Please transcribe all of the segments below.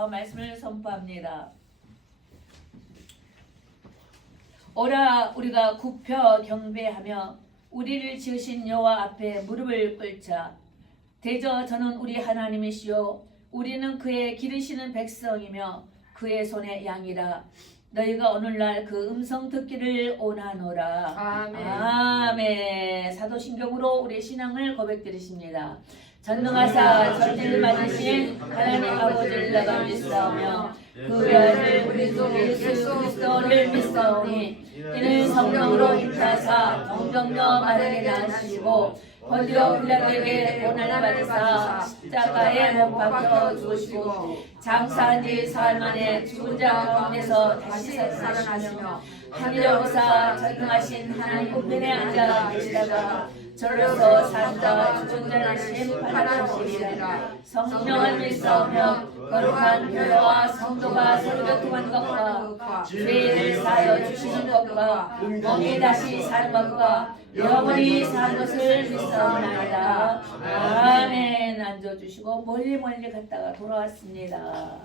이름으로써 말씀을 선포합니다. 오라 우리가 굽혀 경배하며 우리를 지으신 여호와 앞에 무릎을 꿇자. 대저 저는 우리 하나님이시요 우리는 그의 기르시는 백성이며 그의 손의 양이라. 너희가 오늘날 그 음성 듣기를 원하노라. 아멘. 아멘. 사도신경으로 우리 신앙을 고백드리십니다. 전능하사 전지를 만드신 하나님 아버지를 내가 믿사오며 그 외아들 우리 주 예수 그리스도를 믿사오니 이는 성령으로 잉태하사 동정녀 마리아에게 나시고 본디오 빌라도에게 고난을 받으사 십자가에 못 박혀 죽으시고 장사한 지 사흘 만에 죽은 자 가운데서 다시 살아나시며 하늘에 오사 전능하신 하나님 우편에 앉아 계시다가 저로서 산자 죽은 자를 심판하시리라. 성령을 믿사오며 거룩한 교회와 성도가 서로 교통하는 것과 죄를 사하여 주시는 것과 몸이 다시 사는 것과 영원히 사는 것을 믿사옵나이다. 아멘. 앉아주시고 멀리 갔다가 돌아왔습니다.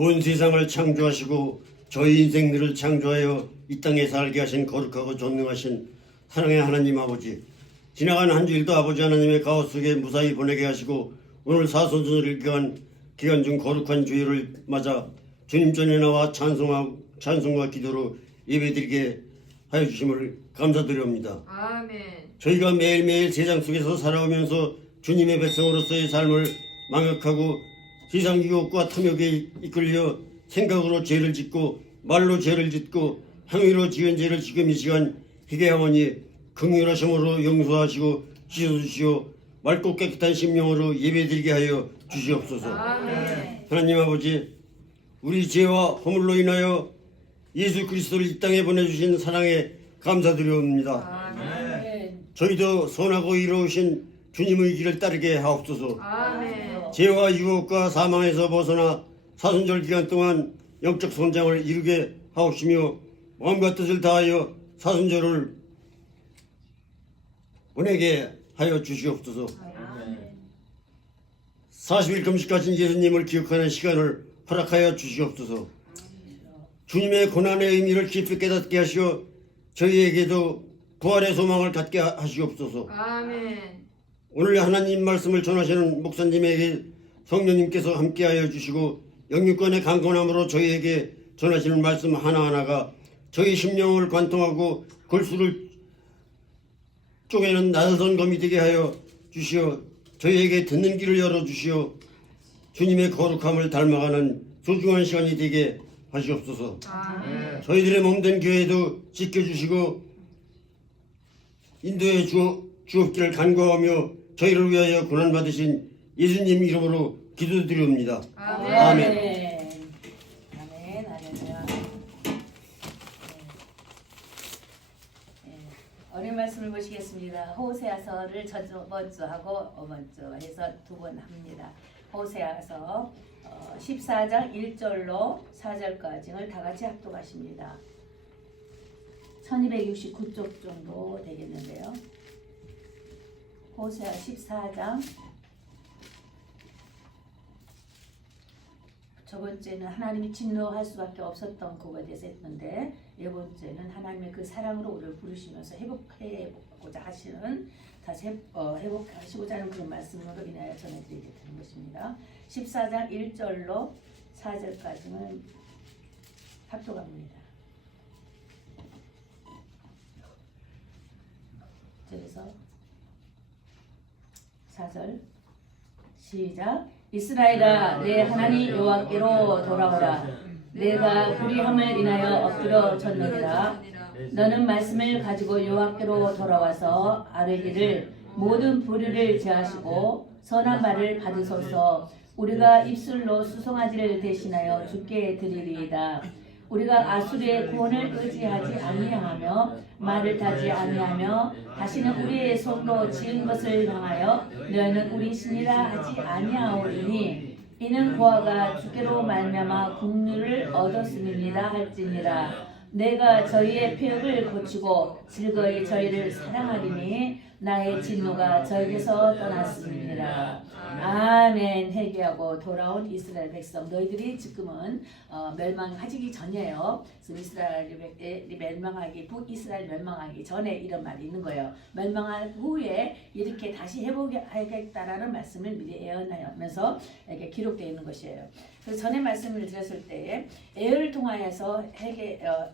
온 세상을 창조하시고 저희 인생들을 창조하여 이 땅에 살게 하신 거룩하고 존귀하신 사랑의 하나님 아버지, 지나간 한 주일도 아버지 하나님의 가호 속에 무사히 보내게 하시고 오늘 사순절일 기간 중 거룩한 주일을 맞아 주님 전에 나와 찬송과 기도로 예배드리게 하여 주심을 감사드립니다. 아멘. 저희가 매일매일 세상 속에서 살아오면서 주님의 백성으로서의 삶을 망각하고 세상 유혹과 탐욕에 이끌려 생각으로 죄를 짓고 말로 죄를 짓고 행위로 지은 죄를 지금 이 시간 회개하오니 긍휼하심으로 용서하시고 씻어주시오 맑고 깨끗한 심령으로 예배드리게 하여 주시옵소서. 아멘. 하나님 아버지, 우리 죄와 허물로 인하여 예수 그리스도를 이 땅에 보내주신 사랑에 감사드리옵니다. 아멘. 저희도 선하고 이로우신 주님의 길을 따르게 하옵소서. 아멘. 죄와 유혹과 사망에서 벗어나 사순절 기간 동안 영적 성장을 이루게 하옵시며 마음과 뜻을 다하여 사순절을 보내게 하여 주시옵소서. 40일 금식하신 예수님을 기억하는 시간을 허락하여 주시옵소서. 주님의 고난의 의미를 깊이 깨닫게 하시어 저희에게도 부활의 소망을 갖게 하시옵소서. 아멘. 오늘 하나님 말씀을 전하시는 목사님에게 성령님께서 함께하여 주시고 영육간의 강건함으로 저희에게 전하시는 말씀 하나하나가 저희 심령을 관통하고 골수를 쪼개는 나선 검이 되게 하여 주시어 저희에게 듣는 길을 열어주시어 주님의 거룩함을 닮아가는 소중한 시간이 되게 하시옵소서. 아멘. 저희들의 몸된 교회도 지켜주시고 인도해 주옵기를 간구하며 저희를 위하여 고난받으신 예수님 이름으로 기도드립니다. 아멘. 아멘. 아멘. 할렐루야. 어린 말씀을 보시겠습니다. 호세아서를 저번주 하고 이번주 해서 두 번 합니다. 호세아서 14장 1절로 4절까지를 다 같이 합독하십니다. 1269쪽 정도 되겠는데요. 호세아 14장. 저번째는 하나님이 진노할 수밖에 없었던 그거에 대해서 했는데 이번째는 하나님의 그 사랑으로 우리를 부르시면서 회복하고자 하시는 다시 회복하시고자 하는 그런 말씀으로 인하여 전해드리게 되는 것입니다. 14장 1절로 4절까지는 합독합니다. 그래서 4절 시작. 이스라엘아 내 하나님 여호와께로 돌아오라. 내가 불의함을 인하여 엎드려 졌느니라. 너는 말씀을 가지고 여호와께로 돌아와서 아뢰기를 모든 불의를 제하시고 선한 말을 받으소서. 우리가 입술로 수송아지를 대신하여 주께 드리리이다. 우리가 아수르의 구원을 의지하지 아니하며 말을 타지 아니하며 다시는 우리의 손으로 지은 것을 향하여 너희는 우리 신이라 하지 아니하오리니 이는 고아가 주께로 말미암아 국류를 얻었음이니라 할지니라. 내가 저희의 폐역을 고치고 즐거이 저희를 사랑하리니 나의 진노가 저에게서 떠났음이니라. 아멘. 회개하고 돌아온 이스라엘 백성, 너희들이 지금은 멸망하기 전이에요. 그래서 이스라엘이 멸망하기, 북이스라엘 멸망하기 전에 이런 말이 있는 거예요. 멸망한 후에 이렇게 다시 회복하겠다라는 말씀을 미리 예언하면서 이렇게 기록되어 있는 것이에요. 그래서 전에 말씀을 드렸을 때 예언을 통하여서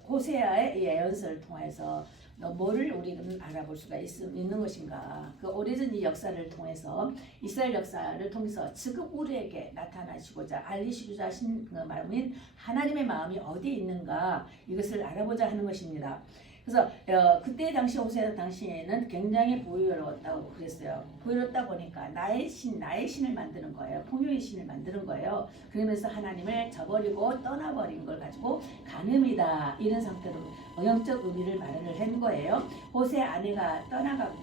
호세아의 예언서를 통해서 뭐를 우리는 알아볼 수가 있는 것인가? 그 오래전 이 역사를 통해서 이스라엘 역사를 통해서 지금 우리에게 나타나시고자 알리시고자 하신 그 마음인 하나님의 마음이 어디에 있는가 이것을 알아보자 하는 것입니다. 그래서 그때 당시 호세아 당시에는 굉장히 부유로웠다고 그랬어요. 부유롭다 보니까 나의 신을 만드는 거예요. 풍요의 신을 만드는 거예요. 그러면서 하나님을 저버리고 떠나버린 걸 가지고 간음이다 이런 상태로 영적 의미를 말을 한 거예요. 호세아 아내가 떠나가고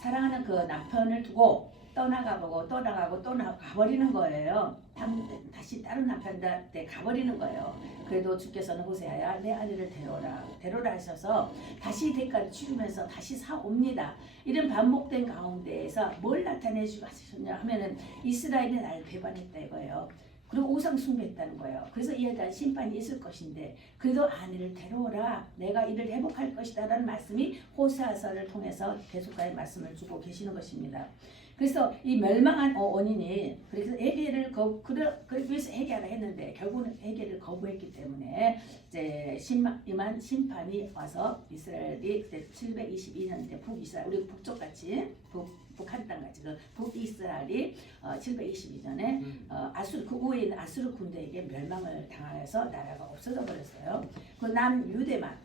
사랑하는 그 남편을 두고 떠나가고 가버리는 거예요. 다시 다른 남편한테 가버리는 거예요. 그래도 주께서는 호세아야 내 아내를 데려오라 하셔서 다시 대가를 치르면서 다시 사옵니다. 이런 반복된 가운데에서 뭘 나타내시고 하셨냐 하면은 이스라엘이 나를 배반했다 이거예요. 그리고 우상 숭배했다는 거예요. 그래서 이에 대한 심판이 있을 것인데 그래도 아내를 데려오라 내가 이를 회복할 것이다 라는 말씀이 호세아서를 통해서 계속까지 말씀을 주고 계시는 것입니다. 그래서 이 멸망한 원인이 그래서 회개를 그러기 위해서 회개하라 했는데 결국은 회개를 거부했기 때문에 이제 이만 심판이 와서 이스라엘이 그때 722년대 북이스라엘 우리 북쪽 같이 북한 땅 같이 그 북이스라엘이 722년에 아수르 그 후에 있는 아수르 군대에게 멸망을 당하여서 나라가 없어져 버렸어요. 그 남유대만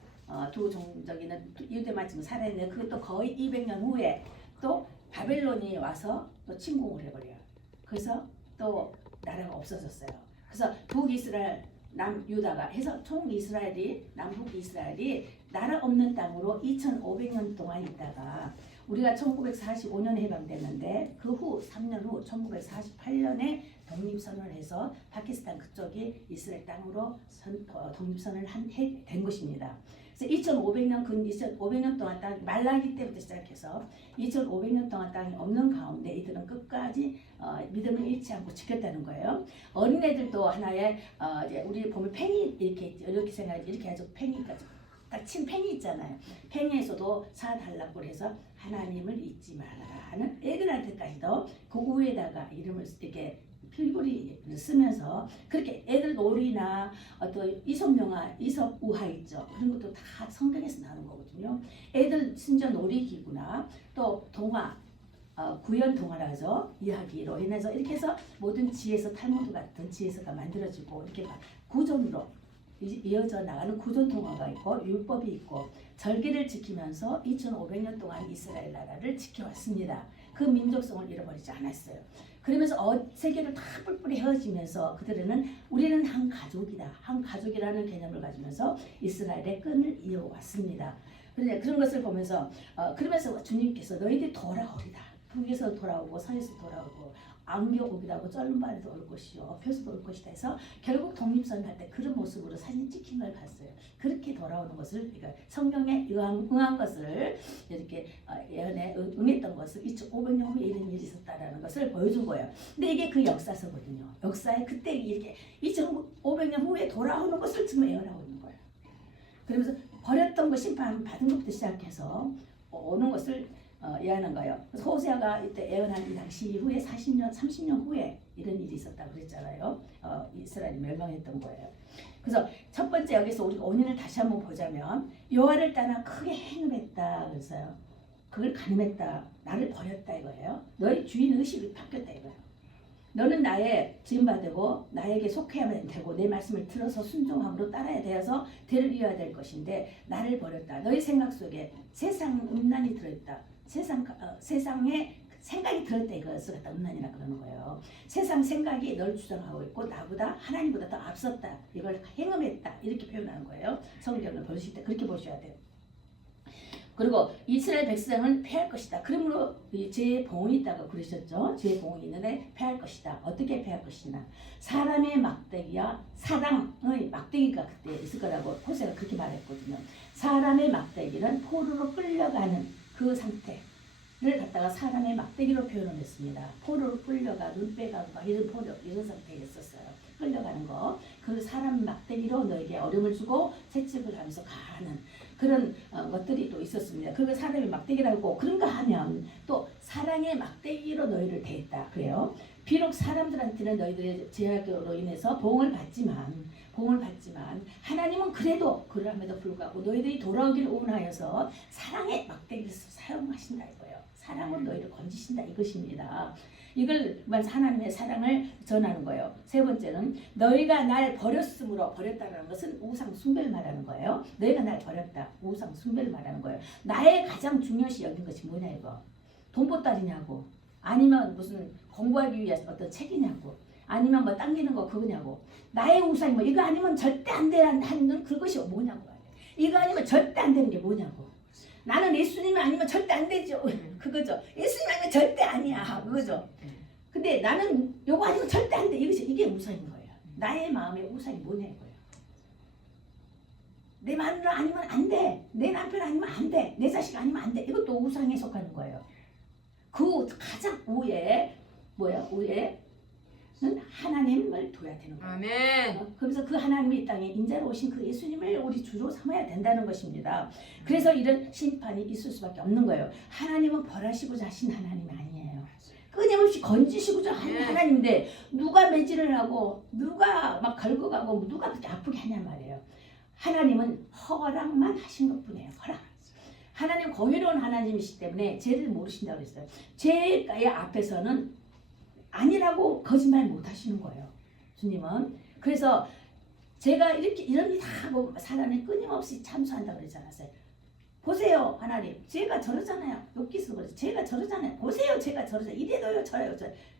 두 종족이는 유대만 지금 살아있는데 그것도 거의 200년 후에 또 바벨론이 와서 또 침공을 해버려요. 그래서 또 나라가 없어졌어요. 그래서 북이스라엘, 남유다가 해서 총 이스라엘이 남북 이스라엘이 나라 없는 땅으로 2500년 동안 있다가 우리가 1945년에 해방됐는데 그 후 3년 후 1948년에 독립선언을 해서 파키스탄 그쪽이 이스라엘 땅으로 독립선언을 된 것입니다. 그래서 2500년 동안 땅 말라기 때부터 시작해서 2500년 동안 땅이 없는 가운데 이들은 끝까지 믿음을 잃지 않고 지켰다는 거예요. 어린애들도 하나의 이제 우리 보면 팽이 이렇게 생각하지 이렇게 아주 팽이까지 딱 친 팽이 있잖아요. 팽이에서도 사달라고 해서 하나님을 잊지 말아라 하는 애들한테까지도 그 위에다가 이름을 이렇게 필부리를 쓰면서 그렇게 애들 놀이나 어떤 이솝영화, 이솝우화 있죠. 그런 것도 다 성경에서 나오는 거거든요. 애들 심지어 놀이기구나 또 동화, 구연 동화라 하죠. 이야기로 인해서 이렇게 해서 모든 지혜서 탈무드 같은 지혜서가 만들어지고 이렇게 막 구전으로 이어져 나가는 구전 통화가 있고 율법이 있고 절기를 지키면서 2500년 동안 이스라엘 나라를 지켜왔습니다. 그 민족성을 잃어버리지 않았어요. 그러면서 세계를 다 뿔뿔이 헤어지면서 그들은 우리는 한 가족이다. 한 가족이라는 개념을 가지면서 이스라엘의 끈을 이어왔습니다. 그런데 그런 것을 보면서 그러면서 주님께서 너희들이 돌아오리다. 북에서 돌아오고 서에서 돌아오고 안겨 오기도 하고 쩔는 발에도 올 것이요 엎혀서도 올 것이다 해서 결국 독립선을 할 때 그런 모습으로 사진 찍힌 걸 봤어요. 그렇게 돌아오는 것을 그러니까 성경에 응한 것을 이렇게 예언에 응했던 것을 2500년 후에 이런 일이 있었다라는 것을 보여준 거예요. 근데 이게 그 역사서거든요. 역사에 그때 이렇게 2500년 후에 돌아오는 것을 지금 예언하고 있는 거예요. 그러면서 버렸던 거 심판 받은 것부터 시작해서 오는 것을 예언한 거예요. 그래서 호세아가 이때 예언한 이 당시 이후에 40년, 30년 후에 이런 일이 있었다고 그랬잖아요. 이스라엘이 멸망했던 거예요. 그래서 첫 번째 여기서 우리가 원인을 다시 한번 보자면 여호와를 따라 크게 행음했다 그랬어요. 그걸 간음했다. 나를 버렸다 이거예요. 너의 주인 의식이 바뀌었다 이거예요. 너는 나의 지음받고 나에게 속해야만 되고 내 말씀을 들어서 순종함으로 따라야 되어서 대를 이어야 될 것인데 나를 버렸다. 너의 생각 속에 세상 음란이 들어있다. 세상에 생각이 들었다 이것을 갖다 음란이라 그러는 거예요. 세상 생각이 널 주장하고 있고 나보다 하나님보다 더 앞섰다. 이걸 행음했다. 이렇게 표현하는 거예요. 성경을 보실 때 그렇게 보셔야 돼요. 그리고 이스라엘 백성은 패할 것이다. 그러므로 죄의 봉이 있다고 그러셨죠. 죄의 봉이 있는데 패할 것이다. 어떻게 패할 것이냐. 사람의 막대기와 사랑의 막대기가 그때 있을 거라고 호세가 그렇게 말했거든요. 사람의 막대기는 포로로 끌려가는 그 상태를 갖다가 사람의 막대기로 표현을 했습니다. 포로로 끌려가 눈 빼가고 이런 포로 이런 상태였었어요. 끌려가는 거. 그 사람 막대기로 너에게 어려움을 주고 채찍을 하면서 가는 그런 것들이 또 있었습니다. 그리고 사람의 막대기라고 그런가 하면 또 사랑의 막대기로 너희를 대했다. 그래요. 비록 사람들한테는 너희들의 제약으로 인해서 보응을 받지만 하나님은 그래도 그럼에도 불구하고 너희들이 돌아오기를 원하여서 사랑의 막대기를 사용하신다 이거예요. 사랑으로 너희를 건지신다 이것입니다. 이걸 하나님의 사랑을 전하는 거예요. 세 번째는 너희가 날 버렸으므로 버렸다는 것은 우상 숭배를 말하는 거예요. 너희가 날 버렸다. 우상 숭배를 말하는 거예요. 나의 가장 중요시 여긴 것이 뭐냐 이거. 돈보따리냐고 아니면 무슨 공부하기 위한 어떤 책이냐고 아니면 뭐 당기는 거 그거냐고 나의 우상이 뭐 이거 아니면 절대 안 되는 그것이 뭐냐고 이거 아니면 절대 안 되는 게 뭐냐고 나는 예수님이 아니면 절대 안 되죠 그거죠. 예수님 아니면 절대 아니야 그거죠. 근데 나는 요거 아니면 절대 안 돼 이게 우상인 거예요. 나의 마음의 우상이 뭐냐 이거예요. 내 마누라 아니면 안 돼. 내 남편 아니면 안 돼. 내 자식 아니면 안 돼. 이것도 우상에 속하는 거예요. 그 가장 위에는 하나님을 둬야 되는 거예요. 아멘. 그래서 그 하나님이 이 땅에 인자로 오신 그 예수님을 우리 주로 삼아야 된다는 것입니다. 그래서 이런 심판이 있을 수밖에 없는 거예요. 하나님은 벌하시고자 하신 하나님이 아니에요. 끊임없이 건지시고자 하는 하나님인데 누가 매질을 하고 누가 막 걸고 가고 누가 그렇게 아프게 하냐 말이에요. 하나님은 허락만 하신 것뿐이에요. 허락. 하나님 공의로운 하나님이시기 때문에 죄를 모르신다고 했어요. 죄의 앞에서는 아니라고 거짓말 못 하시는 거예요. 주님은. 그래서 제가 이렇게 이런 일 다 하고 사단에 끊임없이 참수한다고 그러지 않았어요. 보세요 하나님 제가 저러잖아요. 욕기서 그래서 제가 저러잖아요. 보세요 제가 저러잖아요. 이래도요 저래요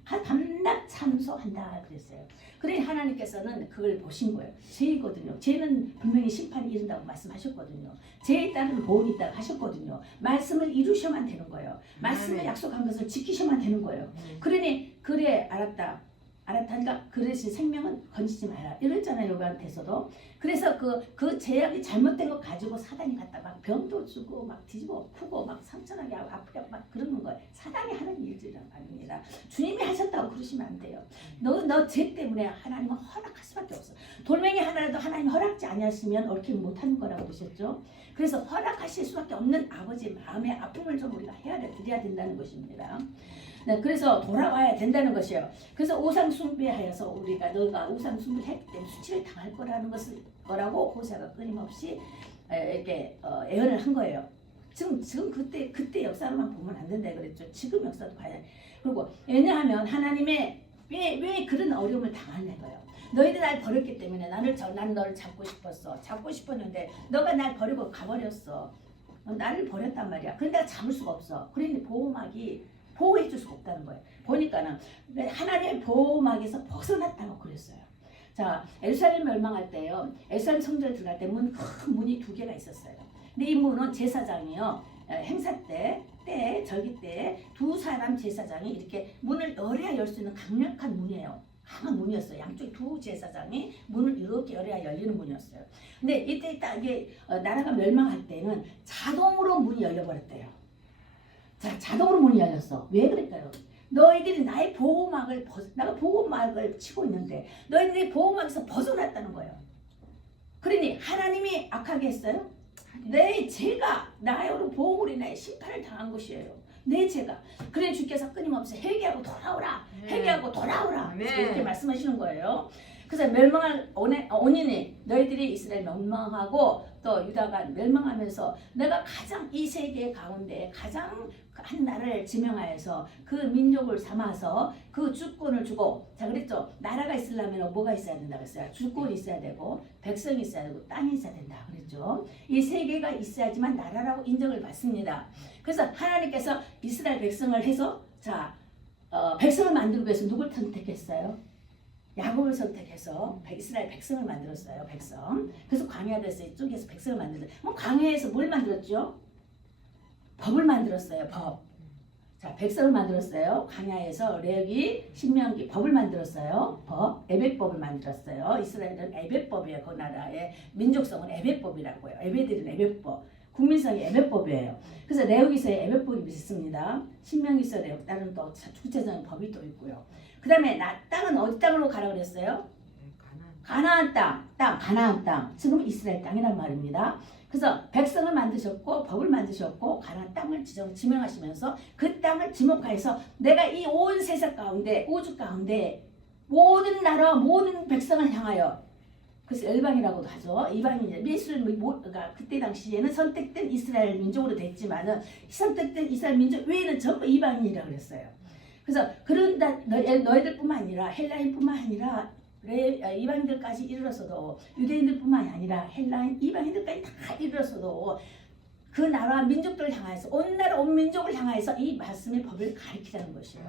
밤낮 참소한다 그랬어요. 그러니 하나님께서는 그걸 보신 거예요. 죄이거든요. 죄는 분명히 심판이 이른다고 말씀하셨거든요. 죄에 따른 보응이 있다고 하셨거든요. 말씀을 이루셔만 되는 거예요. 말씀을 약속한 것을 지키셔만 되는 거예요. 그러니 그래 알았다. 알았다니까 그릇이 생명은 건지지 마라 이랬잖아요. 요한테서도. 그래서 그 제약이 잘못된 거 가지고 사단이 갖다 막 병도 주고 막 뒤집어 엎고 막 상처나게 하고 아프게 하고 막 그러는 거예요. 사단이 하는 일들이란 말입니다. 주님이 하셨다고 그러시면 안 돼요. 너 죄 때문에 하나님은 허락할 수밖에 없어. 돌멩이 하나라도 하나님 허락지 아니하시면 옳게 못하는 거라고 그러셨죠. 그래서 허락하실 수밖에 없는 아버지의 마음의 아픔을 좀 우리가 드려야 된다는 것입니다. 네, 그래서 돌아와야 된다는 것이에요. 그래서 우상 숭배하여서 우리가 너가 우상 숭배했기 때문에 수치를 당할 거라고 호세아가 끊임없이 이렇게 예언을 한 거예요. 지금 그때 역사로만 보면 안 된다 그랬죠. 지금 역사도 봐야 돼. 그리고 왜냐하면 하나님의 왜 그런 어려움을 당하는 거예요. 너희들 날 버렸기 때문에 난 너를 잡고 싶었는데 너가 날 버리고 가버렸어. 나를 버렸단 말이야. 그런데 내가 잡을 수가 없어. 그러니 보호막이 보호해 줄 수가 없다는 거예요. 보니까는 하나님의 보호막에서 벗어났다고 그랬어요. 자, 예루살렘 멸망할 때요. 예루살렘 성전에 들어갈 때 큰 문이 2개가 있었어요. 근데 이 문은 제사장이요. 행사 때 절기 때 2사람 제사장이 이렇게 문을 열어야 열 수 있는 강력한 문이에요. 강한 문이었어요. 양쪽 2 제사장이 문을 이렇게 열어야 열리는 문이었어요. 근데 이때 딱 이게 나라가 멸망할 때는 자동으로 문이 열려버렸대요. 자, 자동으로 문이 열렸어. 왜 그럴까요? 너희들이 나의 보호막을 내가 보호막을 치고 있는데 너희들이 보호막에서 벗어났다는 거예요. 그러니 하나님이 악하게 했어요? 내 죄가 나로 보복으로 인하여 심판을 당한 것이에요. 내 죄가. 그래 주께서 끊임없이 회개하고 돌아오라. 회개하고 돌아오라. 이렇게 말씀하시는 거예요. 그래서 멸망할 원인이 너희들이 이스라엘 멸망하고 또 유다가 멸망하면서 내가 가장 이 세계 가운데 가장 한 나라를 지명하여서 그 민족을 삼아서 그 주권을 주고 자 그랬죠. 나라가 있으려면 뭐가 있어야 된다 그랬어요. 주권이 있어야 되고 백성이 있어야 되고 땅이 있어야 된다 그랬죠. 이 세 개가 있어야지만 나라라고 인정을 받습니다. 그래서 하나님께서 이스라엘 백성을 해서 백성을 만들기 위해서 누굴 선택했어요? 야곱을 선택해서 이스라엘 백성을 만들었어요. 백성. 그래서 광야가 됐어요. 이쪽에서 백성을 만들었어요. 광야에서 뭘 만들었죠? 법을 만들었어요. 법. 자, 백성을 만들었어요. 광야에서 레위, 신명기 법을 만들었어요. 법, 에벳법을 만들었어요. 이스라엘은 에벳법이에요. 그 나라의 민족성은 에벳법이라고요. 에벳들은 에벳법. 국민성이 에벳법이에요. 그래서 레위기서에 에벳법이 있습니다. 신명기서에 다른 또 구체적인 법이 또 있고요. 그 다음에 땅은 어디 땅으로 가라 그랬어요? 가나안 땅, 가나안 땅. 지금 이스라엘 땅이란 말입니다. 그래서 백성을 만드셨고 법을 만드셨고 가나안 땅을 지명하시면서 그 땅을 지목하여서 내가 이 온 세상 가운데 우주 가운데 모든 나라 모든 백성을 향하여 그래서 열방이라고도 하죠. 이방인 그러니까 그때 당시에는 선택된 이스라엘 민족으로 됐지만은 선택된 이스라엘 민족 외에는 전부 이방인이라고 그랬어요. 그래서 그런 너희들뿐만 아니라 헬라인뿐만 아니라 이방인들까지 이르렀어도 유대인들뿐만이 아니라 헬라인 이방인들까지 다 이르렀어도 그 나라 민족들을 향해서 온 나라 온 민족을 향해서 이 말씀의 법을 가르치라는 것이에요.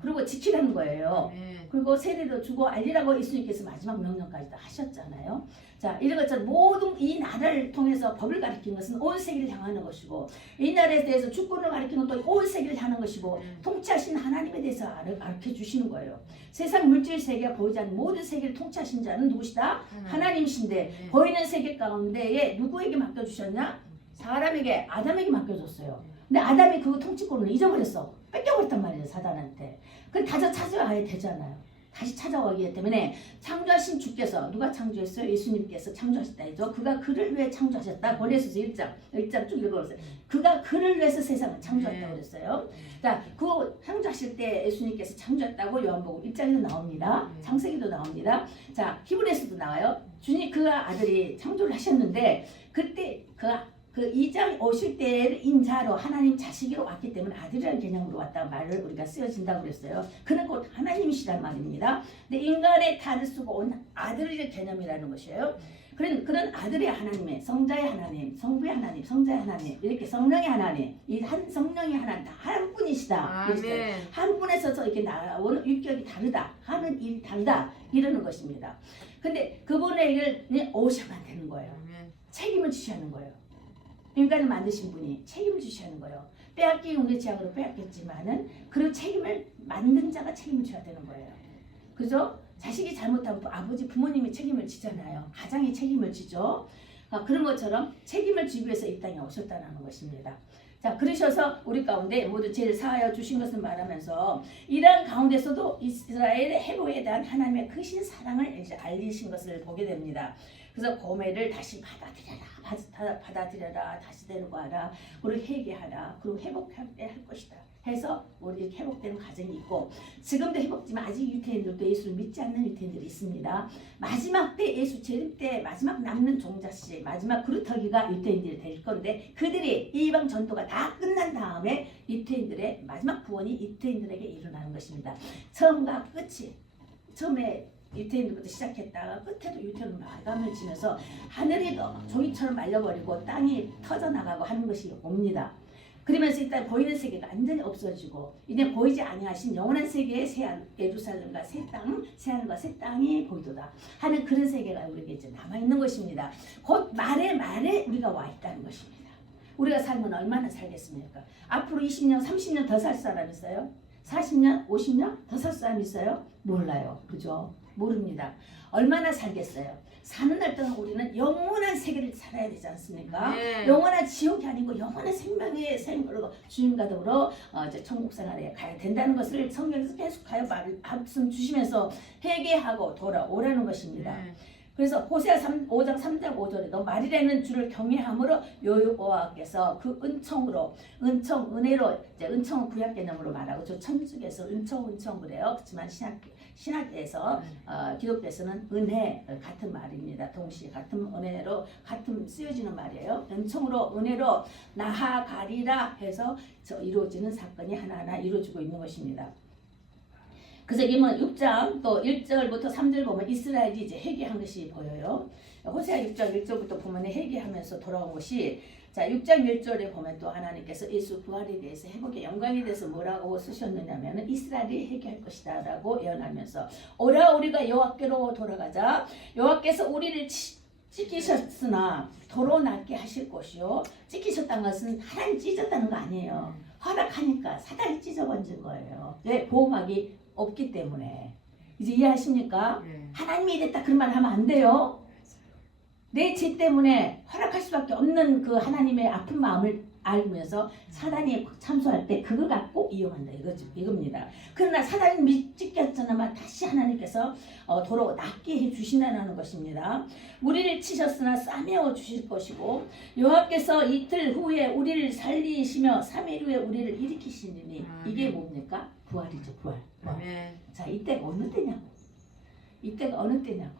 그리고 지키라는 거예요. 그리고 세례도 주고 알리라고 예수님께서 마지막 명령까지 다 하셨잖아요. 자, 이런 것처럼 모든 이 나라를 통해서 법을 가르치는 것은 온 세계를 향하는 것이고 이 나라에 대해서 주권을 가르치는 것도 온 세계를 향하는 것이고 통치하신 하나님에 대해서 가르쳐 주시는 거예요. 세상 물질 세계가 보이지 않는 모든 세계를 통치하신 자는 누구시다? 하나님이신데 보이는 세계 가운데에 누구에게 맡겨주셨냐? 사람에게 아담에게 맡겨줬어요. 근데 아담이 그 통치권을 잊어버렸어. 뺏겨버렸단 말이에요. 사단한테. 그럼 다시 찾아와야 되잖아요. 다시 찾아오기 때문에 창조하신 주께서 누가 창조했어요? 예수님께서 창조하셨다 했죠. 그가 그를 위해 창조하셨다. 고린도서 1장 쭉 읽어보세요. 그가 그를 위해서 세상을 창조했다고 그랬어요. 자, 그 창조하실 때 예수님께서 창조했다고 요한복음 1장에도 나옵니다. 창세기도 나옵니다. 자, 히브리서도 나와요. 주님 그가 아들이 창조를 하셨는데 그때 그 2장 오실 때를 인자로 하나님 자식으로 왔기 때문에 아들이라는 개념으로 왔다고 말을 우리가 쓰여진다고 그랬어요. 그는 곧 하나님이시란 말입니다. 근데 인간의 탈을 쓰고 온 아들의 개념이라는 것이에요. 그런 아들의 하나님의 성자의 하나님, 성부의 하나님, 성자의 하나님, 이렇게 성령의 하나님, 이 한 성령의 하나님 다 한 분이시다. 한 분에서 이렇게 나오는 율격이 다르다, 하는 일이 다르다 이러는 것입니다. 근데 그분의 일을 오셔만 되는 거예요. 책임을 지셔야 하는 거예요. 인간을 만드신 분이 책임을 주셔야 하는 거예요. 빼앗긴 우리 죄악으로 빼앗겼지만은 그 책임을 만든 자가 책임을 져야 되는 거예요. 그죠? 자식이 잘못하면 아버지 부모님이 책임을 지잖아요. 가장이 책임을 지죠. 그런 것처럼 책임을 지기 위해서 이 땅에 오셨다는 것입니다. 자, 그러셔서 우리 가운데 모두 죄를 사하여 주신 것을 말하면서 이러한 가운데서도 이스라엘의 회복에 대한 하나님의 크신 사랑을 이제 알리신 것을 보게 됩니다. 그래서 고매를 다시 받아들여라, 다시 데려가라, 그리고 회개하라, 그리고 회복하게 할 것이다 해서 우리 회복되는 과정이 있고, 지금도 회복지만 아직 유태인들도 예수를 믿지 않는 유태인들이 있습니다. 마지막 때 예수 재림 때 마지막 남는 종자씨, 마지막 그루터기가 유태인들이 될 건데, 그들이 이방 전도가 다 끝난 다음에 유태인들의 마지막 구원이 유태인들에게 일어나는 것입니다. 처음과 끝이, 처음에 유태인들부터 시작했다가 끝에도 유태인은 마감을 지면서 하늘이 종이처럼 말려버리고 땅이 터져나가고 하는 것이 옵니다. 그러면서 일단 보이는 세계가 완전히 없어지고 이제 보이지 아니하신 영원한 세계의 새하늘, 예루살렘과 새 땅, 새하늘과 새 땅이 보이도다 하는 그런 세계가 우리에게 이제 남아있는 것입니다. 곧 말에 우리가 와 있다는 것입니다. 우리가 살면 얼마나 살겠습니까? 앞으로 20년, 30년 더 살 사람 있어요? 40년, 50년 더 살 사람 있어요? 몰라요. 그죠? 모릅니다. 얼마나 살겠어요? 사는 날 동안 우리는 영원한 세계를 살아야 되지 않습니까? 네. 영원한 지옥이 아니고 영원한 생명의 생으로 주님과 더불어 이제 천국 생활에 가야 된다는 것을 성경에서 계속하여 말씀 주시면서 회개하고 돌아오라는 것입니다. 그래서 호세아 5장 3절 5절에도 말이라는 주를 경외함으로 여호와께서 그 은총으로, 은혜로, 이제 은총은 구약 개념으로 말하고 저 천주교에서 은총 그래요. 그렇지만 신학에서 기독교에서는 은혜 같은 말입니다. 동시에 같은 은혜로 같은 쓰여지는 말이에요. 은총으로, 은혜로 나아가리라 해서 이루어지는 사건이 하나하나 이루어지고 있는 것입니다. 그래서 이면 6장 또 1절부터 3절 보면 이스라엘이 이제 회개한 것이 보여요. 호세아 6장 1절부터 보면 회개하면서 돌아온 것이, 자 6장 1절에 보면 또 하나님께서 예수 부활에 대해서 회복의 영광에 대해서 뭐라고 쓰셨느냐면 이스라엘이 회개할 것이다 라고 예언하면서 오라 우리가 여호와께로 돌아가자. 여호와께서 우리를 찢기셨으나 도로 낫게 하실 것이요. 찢기셨다는 것은 하나님 찢었다는 거 아니에요. 허락하니까 사단이 찢어버린 거예요. 왜? 보호막이 없기 때문에. 이제 이해하십니까? 하나님이 이랬다 그런 말 하면 안 돼요. 내 죄 때문에 허락할 수밖에 없는 그 하나님의 아픈 마음을 알면서 사단이 참소할 때 그걸 갖고 이용한다 이겁니다. 그러나 사단이 찢겼잖아만 다시 하나님께서 도로 낫게 해주신다는 것입니다. 우리를 치셨으나 싸매어 주실 것이고 여호와께서 이틀 후에 우리를 살리시며 3일 후에 우리를 일으키시니 이게 뭡니까? 부활이죠. 부활. 자, 이때가 어느 때냐고. 이때가 어느 때냐고.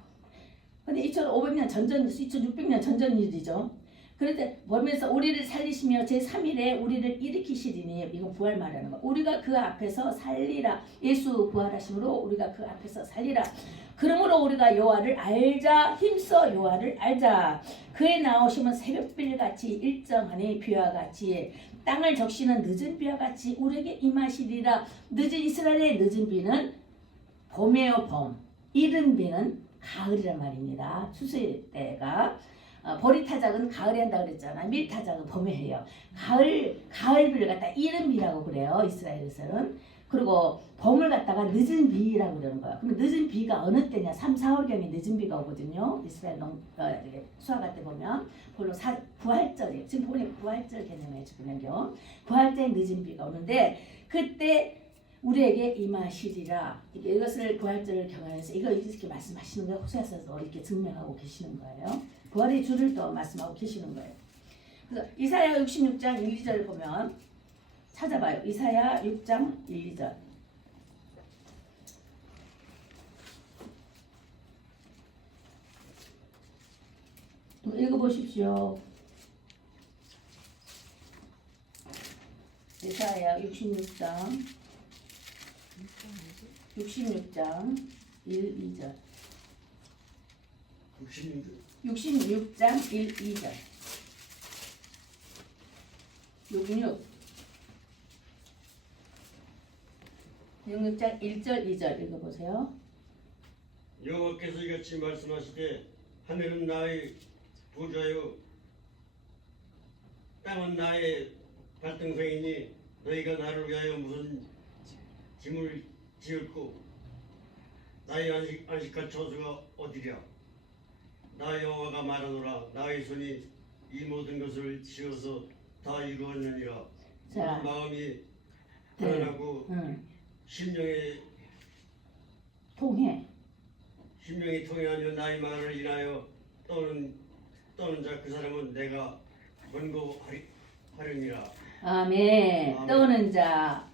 근데 2500년 전전, 2600년 전전 일이죠. 그런데 보면서 우리를 살리시며 제3일에 우리를 일으키시리니, 이건 부활 말하는 거. 우리가 그 앞에서 살리라. 예수 부활하심으로 우리가 그 앞에서 살리라. 그러므로 우리가 여호와를 알자. 힘써 여호와를 알자. 그의 나오심은 새벽빌같이 일정하니 비와 같이 땅을 적시는 늦은 비와 같이 우리에게 임하시리라. 늦은 이스라엘의 늦은 비는 봄이에요. 봄. 이른 비는 가을이란 말입니다. 추수 때가 보리타작은 가을에 한다 그랬잖아. 밀타작은 봄에 해요. 가을비를 갖다 이른 비라고 그래요. 이스라엘에서는. 그리고 봄을 갖다가 늦은 비라고 그러는 거야. 그럼 늦은 비가 어느 때냐? 3, 4월경에 늦은 비가 오거든요. 이스라엘 수학할 때 보면 별로 부활절이에요. 지금 보니까 부활절 개념이에요. 지금은요. 부활절에 늦은 비가 오는데 그때 우리에게 임하시리라. 이것을 부활절을 경하면서 이렇게 말씀하시는 거예요. 호세아서도 이렇게 증명하고 계시는 거예요. 부활의 주를 또 말씀하고 계시는 거예요. 그래서 이사야 66장 1, 2절 보면 찾아봐요. 이사야 6장 1, 2절. 읽어보십시오. 이사야 66장 1, 2절. 66장 1, 2절. 66장 1절 2절 읽어보세요. 여호와께서 이같이 말씀하시되 하늘은 나의 보좌요 땅은 나의 발등상이니 너희가 나를 위하여 무슨 짐을 지을고 나의 안식할 처소가 어디랴? 나 여호와가 말하노라. 나의 손이 이 모든 것을 지어서 다 이루었느니라. 자, 마음이 편안하고 응. 심령이 통해. 통해하며 나의 말을 인하여 떠는 자 그 사람은 내가 권고하려니라. 아멘. 아멘. 떠오는 자,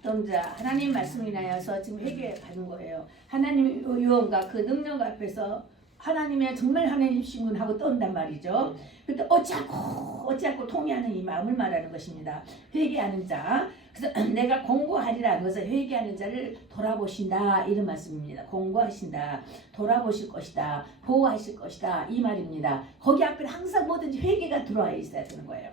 하나님 말씀을 인하여서 지금 회개받는 거예요. 하나님의 유언과 그 능력 앞에서 하나님의 정말 하나님이시군 하고 떠온단 말이죠. 그때 어찌않고 통해하는 이 마음을 말하는 것입니다. 회개하는 자. 그래서 내가 공고하리라는 것은 회개하는 자를 돌아보신다 이런 말씀입니다. 공고하신다, 돌아보실 것이다, 보호하실 것이다 이 말입니다. 거기 앞에 항상 뭐든지 회개가 들어와 있어야 되는 거예요.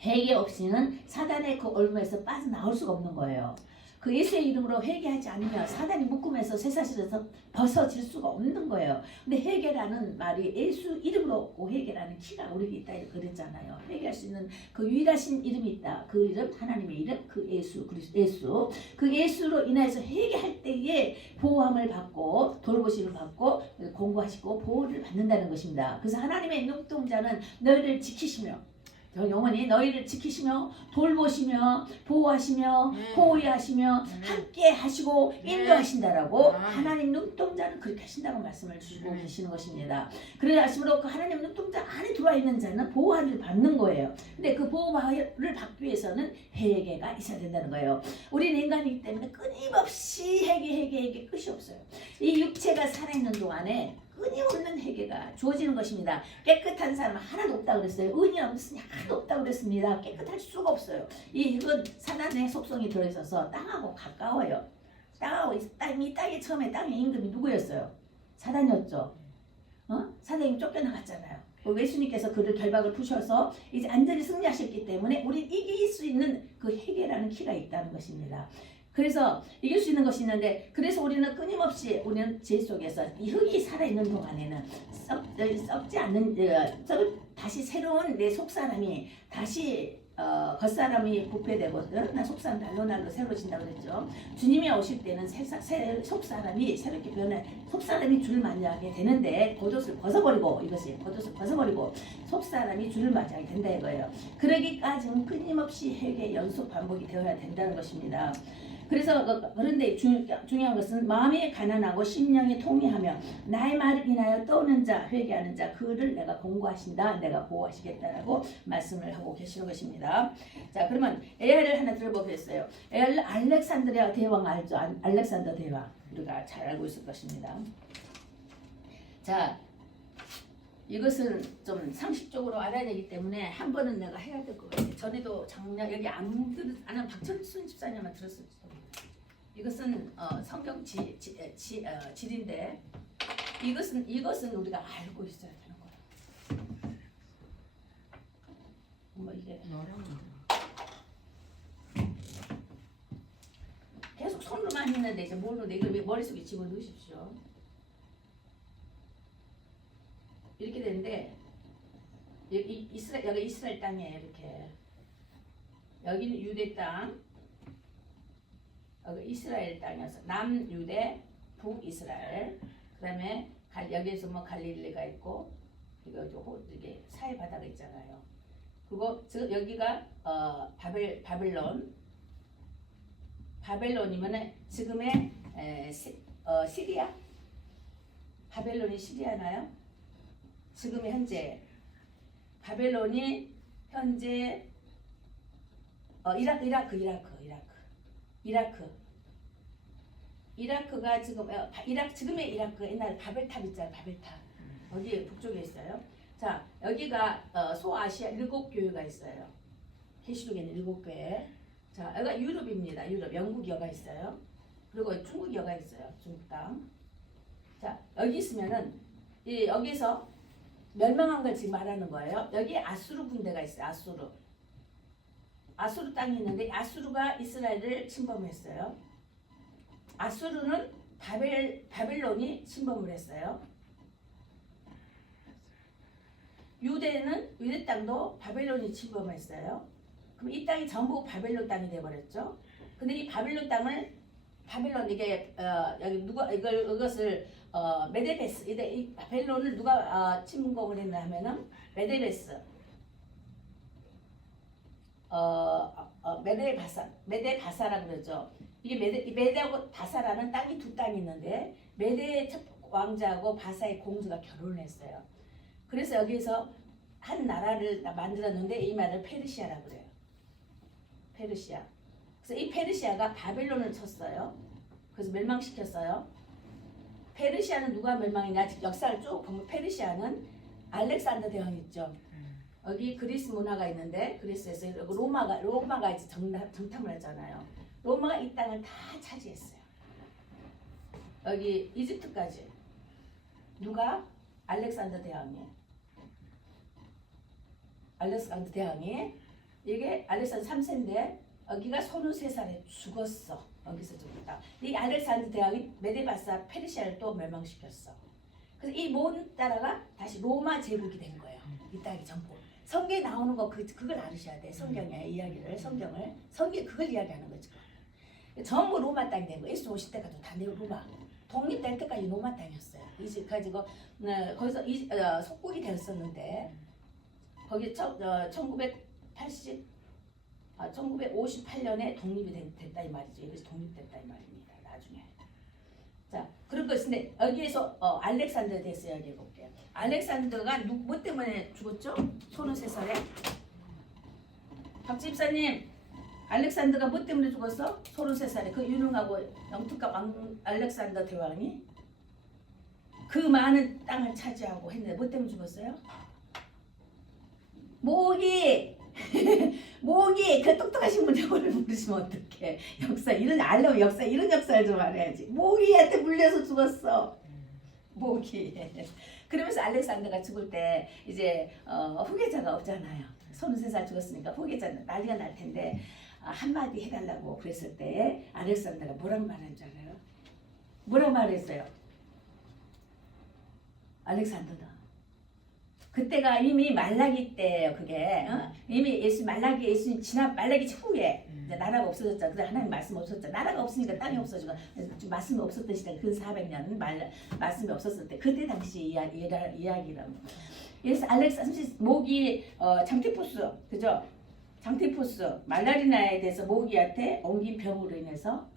회개 없이는 사단의 그 얼마에서 빠져나올 수가 없는 거예요. 그 예수의 이름으로 회개하지 않으면 사단이 묶음에서 쇠사슬에서 벗어질 수가 없는 거예요. 근데 회개라는 말이 예수 이름으로 회개라는 키가 우리에게 있다 그랬잖아요. 회개할 수 있는 그 유일하신 이름이 있다. 그 이름 하나님의 이름 그 예수 그리스도 그 예수로 인해서 회개할 때에 보호함을 받고 돌보심을 받고 공고하시고 보호를 받는다는 것입니다. 그래서 하나님의 눈동자는 너희를 지키시며 영원히 너희를 지키시며 돌보시며 보호하시며 호위하시며 함께 하시고 인도하신다라고 하나님 눈동자는 그렇게 하신다고 말씀을 주시고 계시는 것입니다. 그래서 하심으로 그 하나님 눈동자 안에 들어와 있는 자는 보호를 받는 거예요. 근데 그 보호를 받기 위해서는 회개가 있어야 된다는 거예요. 우리는 인간이기 때문에 끊임없이 회개 끝이 없어요. 이 육체가 살아있는 동안에 끊임없는 회개가 주어지는 것입니다. 깨끗한 사람은 하나도 없다고 그랬어요. 의인이 없으니 하나도 없다고 그랬습니다. 깨끗할 수가 없어요. 이건 사단의 속성이 들어있어서 땅하고 가까워요. 이 땅에 처음에 땅의 임금이 누구였어요? 사단이었죠. 사단이 쫓겨나갔잖아요. 예수님께서 그를 결박을 푸셔서 이제 완전히 승리하셨기 때문에 우린 이길 수 있는 그 회개라는 키가 있다는 것입니다. 그래서 이길 수 있는 것이 있는데 그래서 우리는 끊임없이 우리는 죄 속에서 이 흙이 살아있는 동안에는 썩지 않는 다시 새로운 내 속사람이 다시 겉사람이 부패되고 나 속사람 날로 새로워진다고 그랬죠. 주님이 오실 때는 속사람이 새롭게 변해 속사람이 주를 맞이하게 되는데 겉옷을 벗어버리고 속사람이 주를 맞이하게 된다 이거예요. 그러기까지는 끊임없이 회개 연속 반복이 되어야 된다는 것입니다. 그래서 그런데 중요한 것은 마음이 가난하고 심령이 통해하며 나의 말을 인하여 떠오는 자 회개하는 자 그를 내가 공고하신다 내가 보호하시겠다라고 말씀을 하고 계시는 것입니다. 자 그러면 에아를 하나 들어보겠어요. 알렉산드리아 대왕 알죠? 알렉산더 대왕 우리가 잘 알고 있을 것입니다. 자 이것은 좀 상식적으로 알아야 되기 때문에 한 번은 내가 해야 될 것 같아요. 전에도 작년 여기 아는 박천순 집사님만 들었었죠. 이것은 성경 질인데 이것은 우리가 알고 있어야 되는 거예요. 뭐 이게 계속 손으로만 했는데 이제 뭘로 이걸 머릿속에 집어넣으십시오. 이렇게 되는데 여기 이스라엘 땅이에요. 이렇게 여기는 유대 땅, 여기 이스라엘 땅이어서 남유대, 북이스라엘. 그다음에 여기에서 뭐 갈릴리가 있고 이게 사해 바다가 있잖아요. 그거 여기가 바벨론이면은 지금의 시리아. 바벨론이 시리아나요? 지금 현재 바벨론이 현재 이라크가 지금 지금의 이라크 옛날에 바벨탑 있잖아요. 바벨탑 어디 북쪽에 있어요. 자 여기가 소아시아 7교회가 있어요. 계시록에는 7교회. 자 여기가 유럽입니다. 유럽 영국 여가 있어요. 그리고 중국 여가 있어요. 중국 땅. 자 여기 있으면은 여기서 멸망한 걸 지금 말하는 거예요. 여기 아수르 군대가 있어요. 아수르 땅이 있는데 아수르가 이스라엘을 침범했어요. 아수르는 바벨론이 침범을 했어요. 유대 땅도 바벨론이 침범했어요. 그럼 이 땅이 전부 바벨론 땅이 돼버렸죠. 근데 이 바벨론 땅을 바빌론 이게 여기 누가 이것을 메데베스 이 바빌론을 누가 침공을 했나 하면은 메데베스 메데바사라고 그러죠. 이게 메데하고 바사라는 땅이 두 땅이 있는데 메데의 첫 왕자하고 바사의 공주가 결혼을 했어요. 그래서 여기서 한 나라를 만들었는데 이 말을 페르시아라고 그래요. 페르시아. 그래서 이 페르시아가 바벨론을 쳤어요. 그래서 멸망시켰어요. 페르시아는 누가 멸망했냐? 역사를 쭉 보면 페르시아는 알렉산더 대왕 있죠. 여기 그리스 문화가 있는데 그리스에서 로마가 이제 정탐을 했잖아요. 로마가 이 땅을 다 차지했어요. 여기 이집트까지 누가? 알렉산더 대왕이 이게 알렉산더 3세인데 여기가 33살에 죽었어. 여기서 죽었다. 이 알렉산더 대왕이 메데바사 페르시아를 또 멸망시켰어. 그래서 이 모든 나라가 다시 로마 제국이 된 거예요. 이 땅이 전부. 성경에 나오는 거 그걸 알으셔야 돼. 성경의 이야기를 성경 그걸 이야기하는 거죠. 전부 로마 땅이 된 거예요. 예수 오실 때까지 다 로마. 독립될 때까지 로마 땅이었어요. 이제 가지고 거기서 속국이 되었었는데 거기 1958년에 독립이 됐다 이 말이죠. 그래서 독립됐다 이 말입니다. 나중에. 자, 그런 것인데 여기에서 알렉산더 대해서 이야기해 볼게요. 알렉산더가 뭐 때문에 죽었죠? 33살에. 박 집사님, 알렉산더가 뭐 때문에 죽었어? 33살에. 그 유능하고 영특한 왕 알렉산더 대왕이 그 많은 땅을 차지하고 했는데 뭐 때문에 죽었어요? 모기 그 똑똑하신 분들 오늘 모르시면 어떡해. 역사 이런 알려면 역사 이런 역사를 좀 알아야지. 모기한테 물려서 죽었어. 모기. 그러면서 알렉산더가 죽을 때 이제 후계자가 없잖아요. 33살 죽었으니까 후계자 난리가 날 텐데 한마디 해달라고 그랬을 때 알렉산더가 뭐라고 말한 줄 알아요? 뭐라고 말했어요? 알렉산더다. 그때가 이미 말라기 때예요. 그게 이미 예수님 지난 말라기 후에 이제 나라가 없어졌죠. 그때 하나님 말씀 없었죠. 나라가 없으니까 땅이 없어지고 말씀이 없었던 시대 그 400년 말씀이 없었을 때 그때 당시 이야기라고. 그래서 알렉산더 모기 장티푸스 그죠? 장티푸스 말라리나에 대해서 모기한테 옮긴 병으로 인해서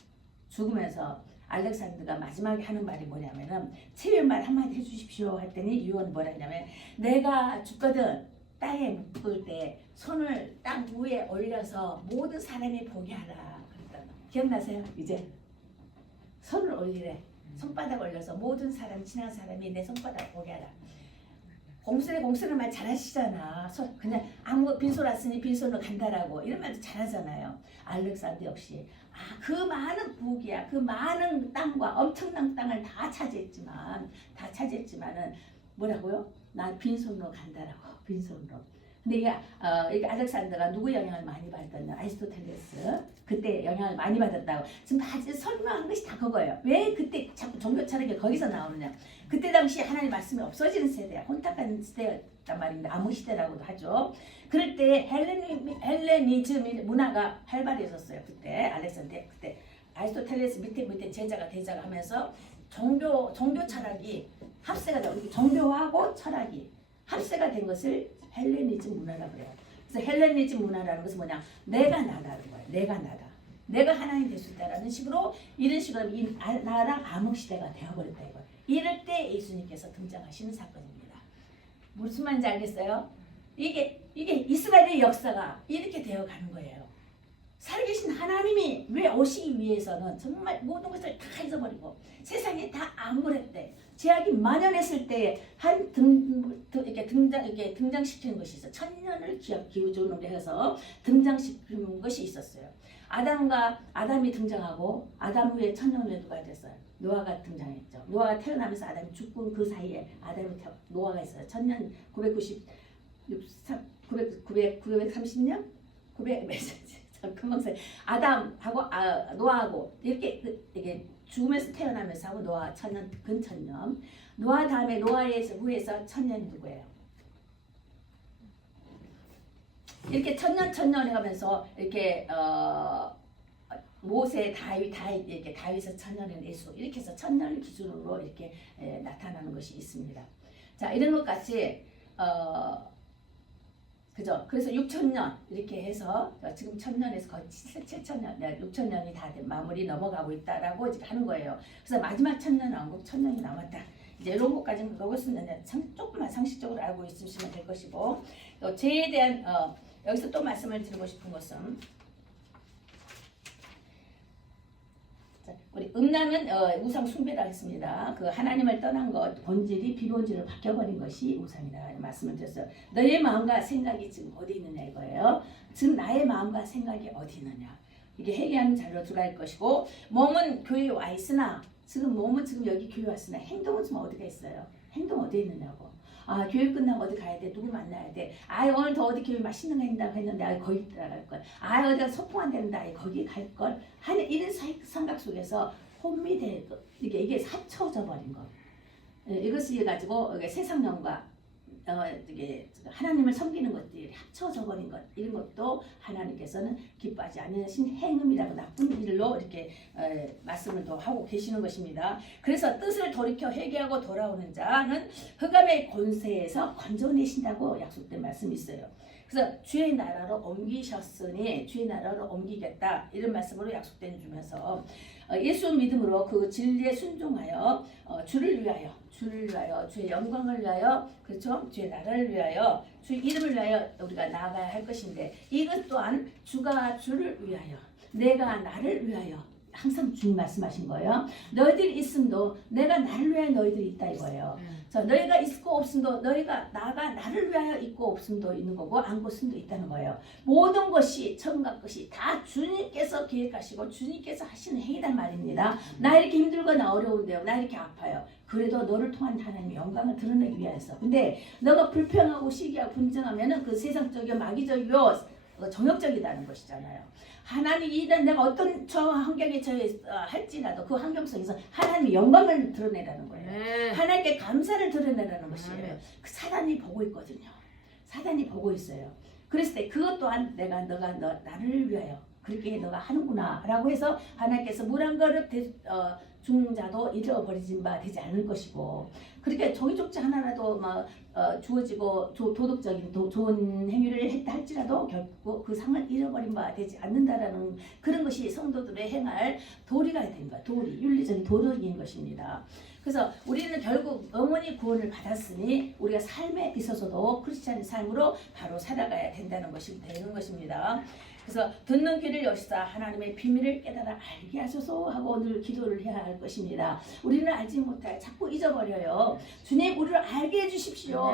죽으면서 알렉산더가 마지막에 하는 말이 뭐냐면은 체면말 한마디 해주십시오 했더니 유언 뭐라 했냐면 내가 죽거든 땅에 묻을 때 손을 땅 위에 올려서 모든 사람이 보게 하라 그랬다. 기억나세요? 이제 손을 올리래. 손바닥 올려서 모든 사람 친한 사람이 내 손바닥 보게 하라. 공수는 말 잘하시잖아. 그냥 아무 빈손 왔으니 빈손으로 간다라고 이런 말도 잘하잖아요. 알렉산더 역시 그 많은 부귀야 그 많은 땅과 엄청난 땅을 다 차지했지만은 뭐라고요? 난 빈손으로 간다라고. 빈손으로. 근데 이게 알렉산더가 누구 영향을 많이 받았냐? 아리스토텔레스 그때 영향을 많이 받았다고. 지금 설명한 것이 다 그거예요. 왜 그때 자꾸 종교 철학이 거기서 나오느냐? 그때 당시 하나님 말씀이 없어지는 세대야. 혼탁한 시대였단 말입니다. 암흑 시대라고도 하죠. 그럴 때 헬레니즘 문화가 활발해졌어요. 그때 알렉산더 그때 아리스토텔레스 밑에 제자가 대자가 하면서 종교 철학이 합세가 되고 종교하고 철학이 합세가 된 것을 헬레니즘 문화라고 그래요. 그래서 헬레니즘 문화라는 것은 뭐냐? 내가 나다는 거예요. 내가 나다. 내가 하나님 될 수 있다라는 식으로 이런 식으로 나랑 암흑 시대가 되어버렸다 이거. 이럴 때 예수님께서 등장하시는 사건입니다. 무슨 말인지 알겠어요? 이게 이스라엘의 역사가 이렇게 되어가는 거예요. 살아계신 하나님이 왜 오시기 위해서는 정말 모든 것을 다 잊어버리고 세상에 다 암울했대. 제약이 만연했을 때에 이렇게 등장시키는 것이 있어. 천년을 기우조는 해서 등장시키는 것이 있었어요. 아담이 등장하고 아담 후에 천년 후에 누가 됐어요? 노아가 등장했죠. 노아가 태어나면서 아담이 죽고 그 사이에 노아가 있어요. 930년? 900 금방 세. 아담하고 노아하고 이렇게 죽으면서 태어나면서 하고 노아 근천년. 노아 다음에 노아에서 후에서 천년이 누구예요? 이렇게 천년 해가면서 이렇게 모세, 다윗 이렇게 다윗의 천년의 내수 이렇게 해서 천년을 기준으로 이렇게 나타나는 것이 있습니다. 자, 이런 것 같이 그죠? 그래서 6천년 이렇게 해서 지금 1000년에서 거의 7천년, 6천년이 다 마무리 넘어가고 있다라고 이제 하는 거예요. 그래서 마지막 1000년 왕국 1000년이 남았다. 이제 이런 것까지는 그것은 조금만 상식적으로 알고 있으시면 될 것이고, 또 죄에 대한 여기서 또 말씀을 드리고 싶은 것은, 자, 우리 음란은 우상 숭배라 했습니다. 그 하나님을 떠난 것 본질이 비본질로 바뀌어버린 것이 우상이다 말씀을 드렸어요. 너의 마음과 생각이 지금 어디 있느냐 이거예요. 지금 나의 마음과 생각이 어디 있느냐. 이게 회개하는 자리로 들어갈 것이고, 몸은 교회에 와 있으나 지금 몸은 지금 여기 교회 왔으나 행동은 지금 어디가 있어요? 행동 어디에 있느냐고. 아, 교육 끝나고 어디 가야 돼? 누구 만나야 돼? 아, 오늘 더 어디 교회 맛있는 거 한다고 했는데 아, 거기 들어갈 걸. 아, 어디가 소풍한다는데 아, 거기 갈 걸. 하는 이런 생각 속에서 혼미되고 이게 사쳐져 버린 거. 이것을 가지고 세상령과 이게 하나님을 섬기는 것들이 합쳐져 버린 것, 이런 것도 하나님께서는 기뻐하지 않으신 행음이라고 나쁜 일로 이렇게 말씀을 또 하고 계시는 것입니다. 그래서 뜻을 돌이켜 회개하고 돌아오는 자는 흑암의 권세에서 건져내신다고 약속된 말씀이 있어요. 그래서 주의 나라로 옮기셨으니 주의 나라로 옮기겠다 이런 말씀으로 약속된 주면서 예수 믿음으로 그 진리에 순종하여 주를 위하여 주의 영광을 위하여, 그렇죠? 주의 나라를 위하여, 주의 이름을 위하여 우리가 나아가야 할 것인데, 이것 또한 주가 주를 위하여, 내가 나를 위하여, 항상 주님 말씀하신 거예요. 너희들이 있음도 내가 나를 위하여 너희들이 있다 이거예요. 자, 너희가 있고 없음도 너희가 나를 위하여 있고 없음도 있는 거고 안 없음도 있다는 거예요. 모든 것이 천과 것이 다 주님께서 계획하시고 주님께서 하시는 행위란 말입니다. 나 이렇게 힘들거나 어려운데요. 나 이렇게 아파요. 그래도 너를 통한 하나님의 영광을 드러내기 위해서. 근데 너가 불평하고 시기하고 분쟁하면은 그 세상적이고 마귀적이고 정욕적이다는 것이잖아요. 하나님이 일단 내가 어떤 환경에 처해 할지라도 그 환경 속에서 하나님의 영광을 드러내라는 거예요. 하나님께 감사를 드러내라는 것이에요. 그 사단이 보고 있거든요. 사단이 보고 있어요. 그랬을 때 그것 또한 너가 나를 위하여 그렇게 너가 하는구나 라고 해서 하나님께서 물 한 그릇 죽는 자도 잃어버리진 바 되지 않을 것이고, 그렇게 종이 쪽지 하나라도 막 주어지고 도덕적인 좋은 행위를 했다 할지라도 결국 그 상을 잃어버린 바 되지 않는다라는 그런 것이 성도들의 행할 도리가 된 거야. 윤리적인 도덕인 것입니다. 그래서 우리는 결국 영원히 구원을 받았으니 우리가 삶에 있어서도 크리스찬의 삶으로 바로 살아가야 된다는 것이 되는 것입니다. 그래서 듣는 귀를 여시사 하나님의 비밀을 깨달아 알게 하소서 하고 늘 기도를 해야 할 것입니다. 우리는 알지 못해 자꾸 잊어버려요. 주님 우리를 알게 해주십시오.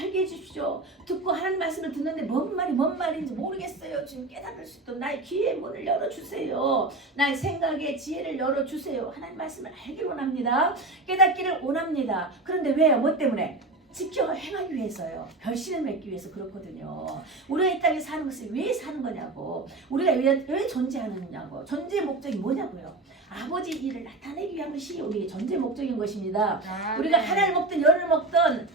알게 해주십시오. 듣고 하나님 말씀을 듣는데 뭔 말인지 모르겠어요. 지금 깨달을 수 있도록 나의 귀의 문을 열어주세요. 나의 생각의 지혜를 열어주세요. 하나님 말씀을 알기를 원합니다. 깨닫기를 원합니다. 그런데 왜요? 뭐 때문에? 지켜 행하기 위해서요. 결실을 맺기 위해서 그렇거든요. 우리가 이 땅에 사는 것을 왜 사는 거냐고. 우리가 왜 존재하느냐고. 존재의 목적이 뭐냐고요. 아버지 일을 나타내기 위한 것이 우리의 존재 목적인 것입니다. 우리가 하나를 먹든 열을 먹든